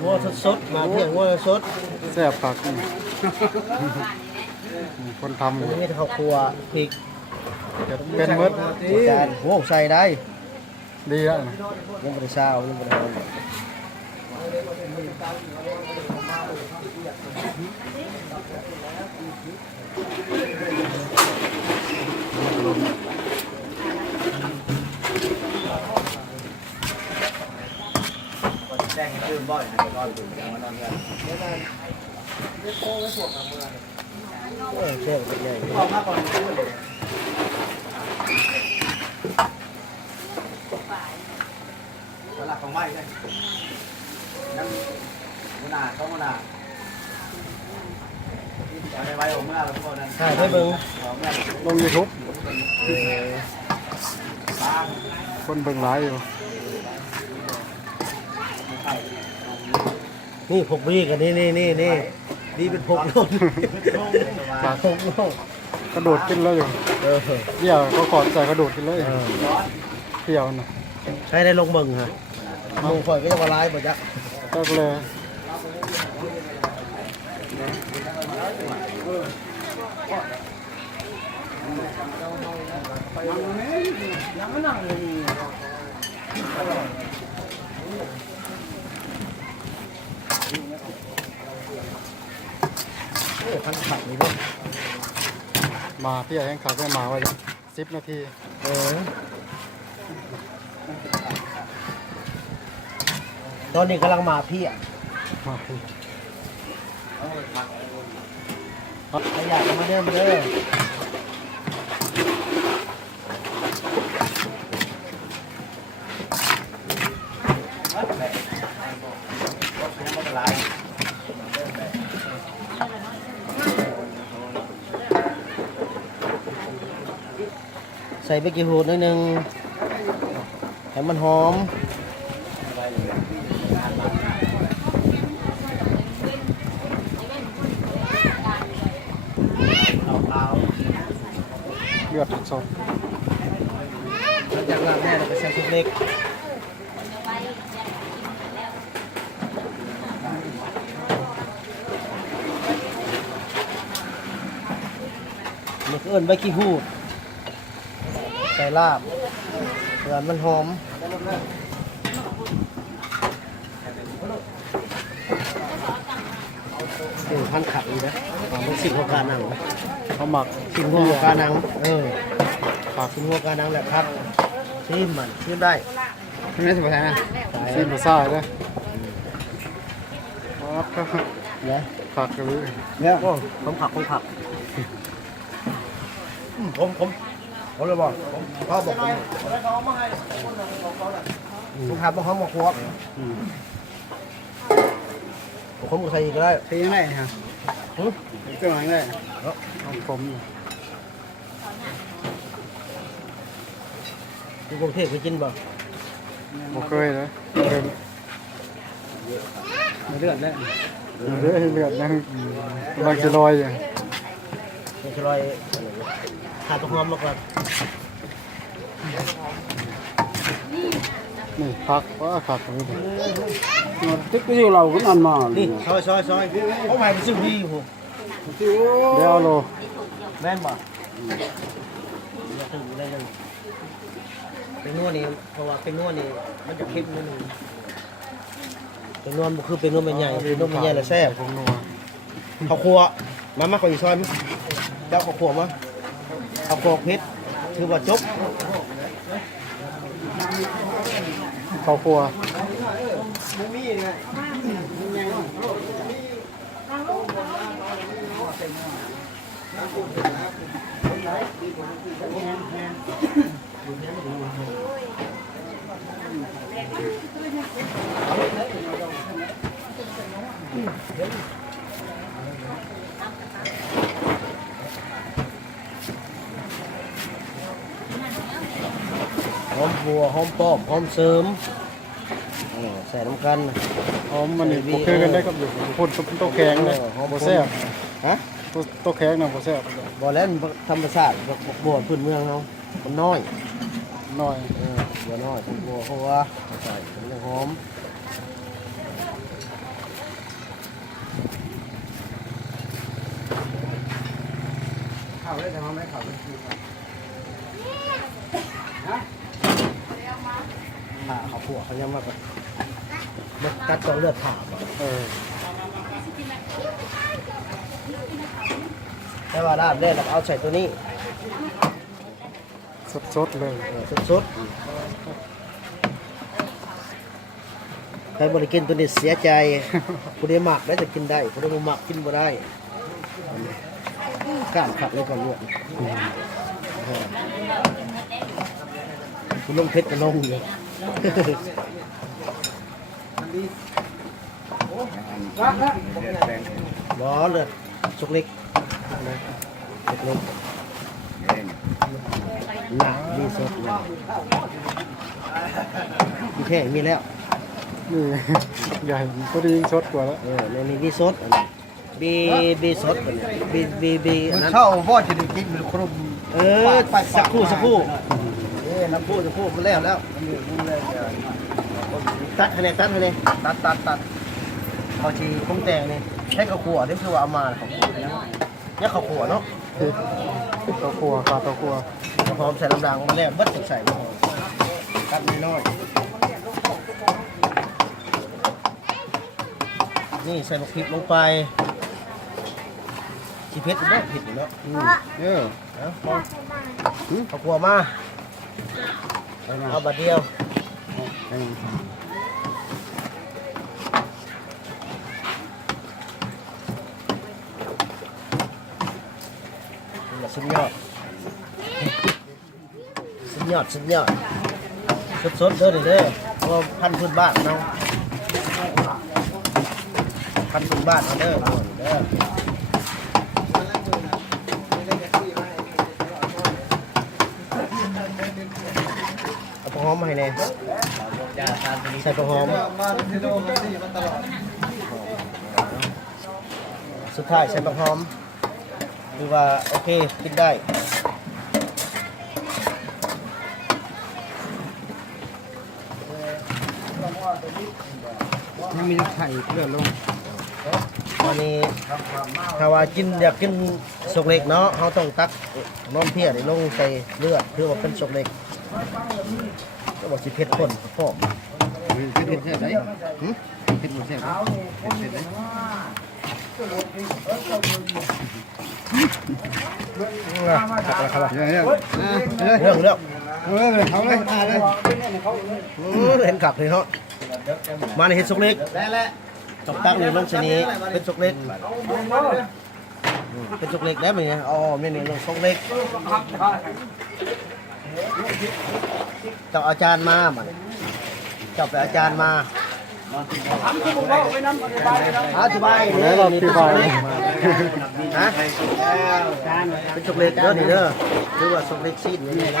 งัวสดๆมาเที่ยงงัวสด แซ่บผักคนทำ มันมีแต่ข้าวคั่วพริก เป็นเมด จานโอ้ใส่ได้ ดีแล้วนะ ยังบ่ได้ซาวยังบ่ได้เอาแจ้งให้ตื่นบ่อยนะนอนตื่นมานอนกันโอ้ยเช่เป็นใหญ่ออกมาก่อนหลักของไม้ใช่นั่นมนาต้องมนาเอาไปไว้ของเมื่อเราทุกคนนั้นใช่ได้เบิ้ง ลงยูทูบคนเบิ่งหลายอยู่ นี่พกบีกันนี่นี่เป็นพกโลกพกโลก กระโดดกินแล้วอยู่เดี่ยวก็ขอดใส่กระโดดกินเลยเที่ยวน่ะ ใช้ได้ลงเบิ่งฮะมงคอยก็จะมาไล่บ่จ๊ะ ก็เลยโอ้ขันขัดนี่ด้วย มาเที่ยวแห่งขาได้มาไว้10 นาที ตอนนี้กำลังมาพี่อ่ะ มาที่ ใครอยากจะมาเด้อมาเด้อใส่เบกกิ้งโฮดนิดนึงให้มันหอม เลือดสด หลังจากล้างแม่เราก็ใส่ชุดเล็กมันก็เอิ้นใบกี้ฮูดใส่ลาบเพื่อมันหอมพันขัดอีกนะมันสิ่งของการนั่ง เขาหมัก สิ่งของการนั่งฝากสิ่งของการนั่งแหละครับชิมมันชิมได้ ไม่ใช่ภาษาซีนภาษาเลยเนี่ย ผักกันเลย เนี่ยผมผักผมเลยบอกผมพ่อบอกผมทำต้องเขามาควบผมก็ใส่อีกก็ได้ ใช่ยังไงฮะเครื่องยังไงผม ที่กรุงเทพเคยกินบ่ บ่เคยเลยเลือดแล้วเลือดนั่งกำลังจะลอยอยู่ มันจะลอยขาดตัวหอมมากกว่า นี่ผักว่าผักกันเลย tích cái gì nào cũng ăn mà นี่ซอยเขาหมายเป็นสิ่งดีผม เดี๋ยวโล แม่นบ่อย่าถึงอะไรเลยเป็นนวดนี่เพราะว่าเป็นนวดนี่มันจะเข้มนิดนึงเป็นนวดมันคือเป็นนวดใหญ่เป็นนวดใหญ่แล้วแซ่บ ผมนัว ข้าวคั่วมาขออีกซอยมั้ยเจ้าข้าวคั่วมาข้าวคั่วเผ็ดถือว่าจบ ข้าวคั่ว หอมบัวหอมป้อมหอมเสริมใส่น้ำกัน หอมมันนี่บ่คือกันได้กับอยู่พ่นโต๊ะแข็งเลยบ่แซ่บ ฮะ โต๊ะแข็งน่ะบ่แซ่บ บ่แล้วธรรมชาติบัวพื้นเมืองเรามันน้อย น้อย บัวน้อยบัวเพราะว่าใส่มันหอม เลยแต่เขาไม่เขาเป็นคือ ผ่าเขาผัวเขายังมาแบบกัดตัวเลือดผ่าบ่ แต่ว่าลาบแรกเราเอาใส่ตัวนี้ สดๆเลย สดใครบริกินตัวนี้เสียใจผู้ใดหมักได้จะกินได้ผู้ใดบ่หมักกินบ่ได้ก้ามขัดเลยก่อนลวกคุณลงเพชรก็ลงอยู่ บ่เลือดสุกเล็กสุกเล็กหนักดีสดเลยมีแค่มีแล้ว นี่ใหญ่พอดีสดกว่าแล้ว ในนี้บีสดอันนี้บีสดอันนี้บีอันนั้น เข้าพ่อจะได้กินเป็นครบ สักครู่น้ำพูดมันแล้วตัดให้เลยตัดเขาชีคุ้มแตงนี่ให้ข้าวขัวนี่คือว่าเอามาข้าวขัวเนี่ยข้าวขัวเนาะ เต้าคั่วปลาเต้าคั่ว หอมใส่ลำดังมาแล้วเบิดใส่มาหอมตัดน้อยนี่ใส่มะพริกลงไปชีเผ็ดเนาะเผ็ดเนาะข้าวขัวมาเอาบัดเดียวสุดยอดสดเด้อเด้อเพราะพันธุ์พื้นบ้านเนาะพันธุ์พื้นบ้านเด้อเอาหอมมาให้แน่ใส่หอมสุดท้ายใส่หอมคือว่าโอเคกินได้ยังมีไข่เลือดลงตอนนี้ถ้าว่าอยากกินสกเล็กเนาะเขาต้องตักน้ำเพี้ยนลงใส่เลือดเพื่อว่าเป็นสกเล็กก็บอกสิเผ็ดข้นพ่อเผ็ดแค่ไหนเผ็ดหมดแค่ไหนเรื่องเขาเลยเห็นขับเลยเนาะมาในเห็ดสกเล็กตกตั้งอยู่ลงชนีเป็นสกเล็กแล้วมันเนี่ยอ๋อนี่ลงสกเล็กเจ้าอาจารย์มาเจ้าไปอาจารย์มาอธิบาย แล้วเราอธิบาย นะเป็นสกเล็กเด้อนี่เด้อหรือว่าสกเล็กซีดนี่นะ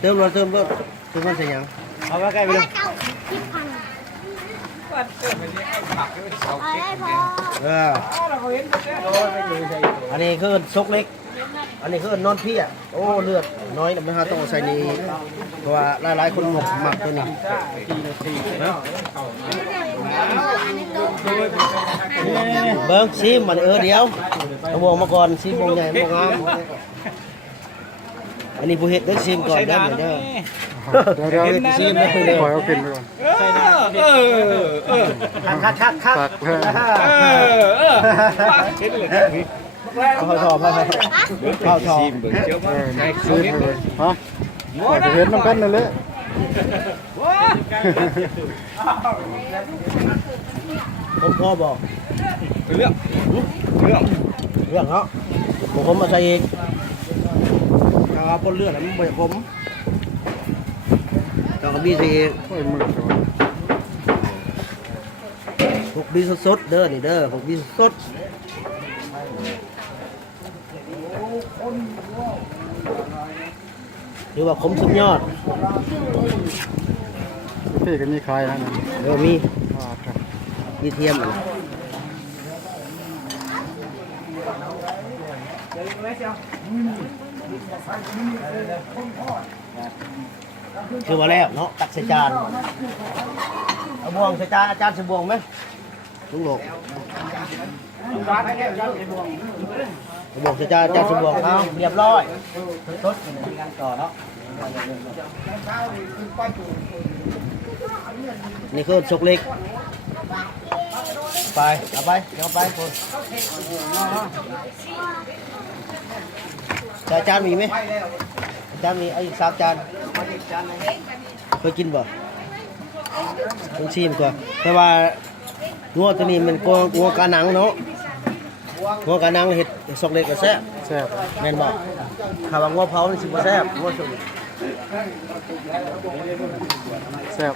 เติมมันใส่ยังเอาไว้ใกล้ไปเลยอันนี้คือซกเล็กอันนี้คือนอนพี่อ่ะโอ้เลือดน้อยนะฮะต้องใส่นี่เพราะว่าหลายๆคนหมักตัวนี้เบิ้งซีมมันเดียวเอาวงมาก่อนซีมวงใหญ่วงงามอันนี้ผู้เห็ดได้ซีมก่อนได้เหมือนเดิมเดี๋ยวซีมได้เลย ปล่อยเอากินไปก่อนคักปากเพิ่มเข้าทอซีมเลยฮะเห็นน้ำกันนั่นแหละ ผมพ่อบอกเรื่องเนาะผมมาใส่เองปนเลือดมันบ่อยผมต้องบีใส่เอง โอ้ยมือ พวกบีสดเด้อนี่เด้อพวกบีสดหรือว่าขมสุดยอด พี่ก็มีคลายนะ มีเทียมคือว่าแล้วเนาะตักใส่จานเอาบวงใส่จานอาจารย์ใส่บวงไหม ลุงหลกบอกจะจ้าสมบวงเอาเรียบร้อยต้นต่อเนาะนี่คือชกเล็กไปเอาไปเอาไปคนจานมีไหมจานมีไอ้3 จานเคยกินบ่ต้องชิมก่อนแต่ว่างัวตัวนี้มันงัวกระหนังเนาะงัวกระหนังเห็ดชกเล็กก็แซ่บ แซ่บ แม่นบ่ข้าวว่างัวเผานี่สิบ่แซ่บงัวชก แซ่บ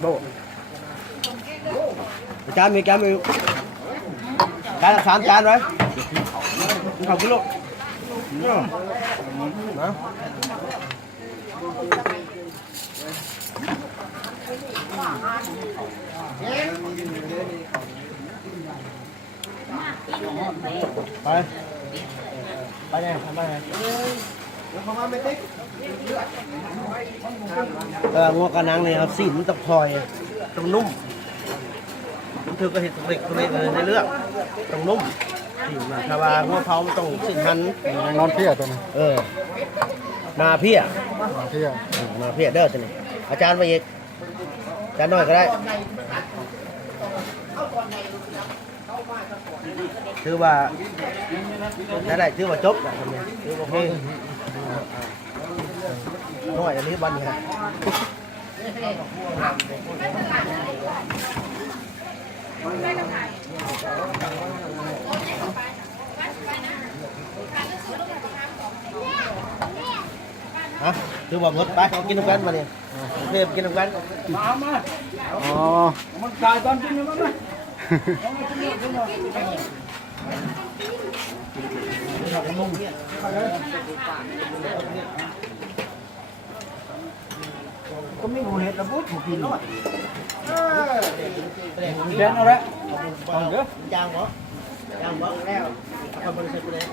โบจานมีจานละ3 จานไว้ข้าวกิโลนะไปไปไงทำไปไงงัวกระนังเนี่ยครับสีมันตะพลอยต้องนุ่มมันถือก็เห็ดเล็กในเลือกต้องนุ่มสีมันถ้าว่างัวเผามันต้องสีหัน ยังนอนเพี้ยตัวนี้ นาเพี้ย นอนเพี้ย นาเพี้ยเด้อตัวนี้อาจารย์ไปอีกอาจารย์น้อยก็ได้ถือว่าได้ถือว่าจบนะคนนี้ถือว่าโอเคน้อยอันนี้วันนี้ฮะฮะถือว่าหมดไปกินน้ำกันมาเนี่ยเรียบกินน้ำกัน อ๋อ มันกลายตอนกินแล้วมั้ย ก็ไม่รู้เห็ดระบุถูกกินรอด เด่นเอาละ ยางเหรอยางเหรอแล้วทำบริษัทกูเลย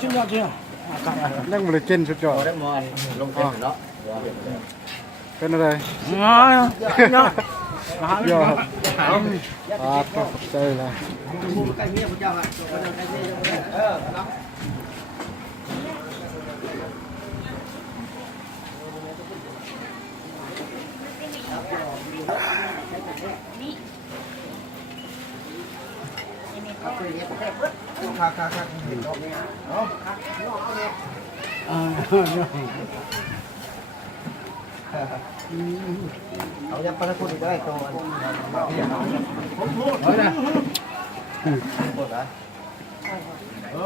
ชิ้นยอดชิ้น ยังบริกินสุดยอด ได้มอนลงเต็มแล้ว เป็นอะไร อ๋อยอด ยอดตกใจเลย ใกล้เมียพระเจ้าฮะใกล้เมียเนาะค่ะเห็นเอาจะประคุณได้ตัวมาพี่เอาผมพูดเลยนะพูดนะ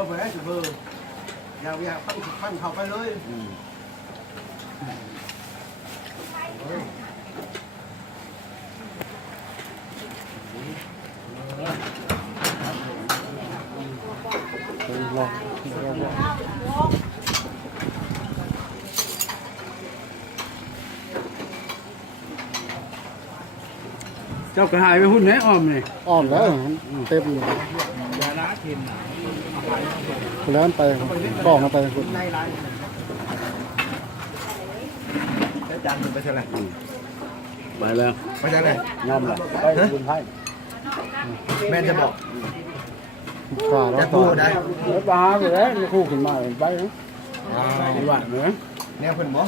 ไปได้สิเบอร์อยากปั้นเข้าไปเลยเจ้ากระหายไปหุ้นไหนอ้อมนี่ อ้อมแล้วเต็มอยู่แล้วไปกล้องมาไปคุณ จานไปเท่าไหร่ ไปแล้ว ไปเท่าไหร่ งอมละไปคุณไพ่ แม่จะบอก ฝ่าแล้ว จะ ต่ พู อ ดได้ ไปหาไปแล้วมีคู่ขึ้นมาไปนะหวานเนื้อ แนวเพิ่นบอก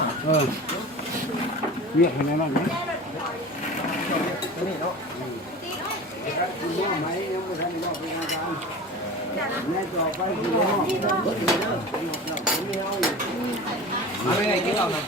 เรียกให้แน่นอนไหม นี่เนาะ มาไม่ไงกินเราเนาะ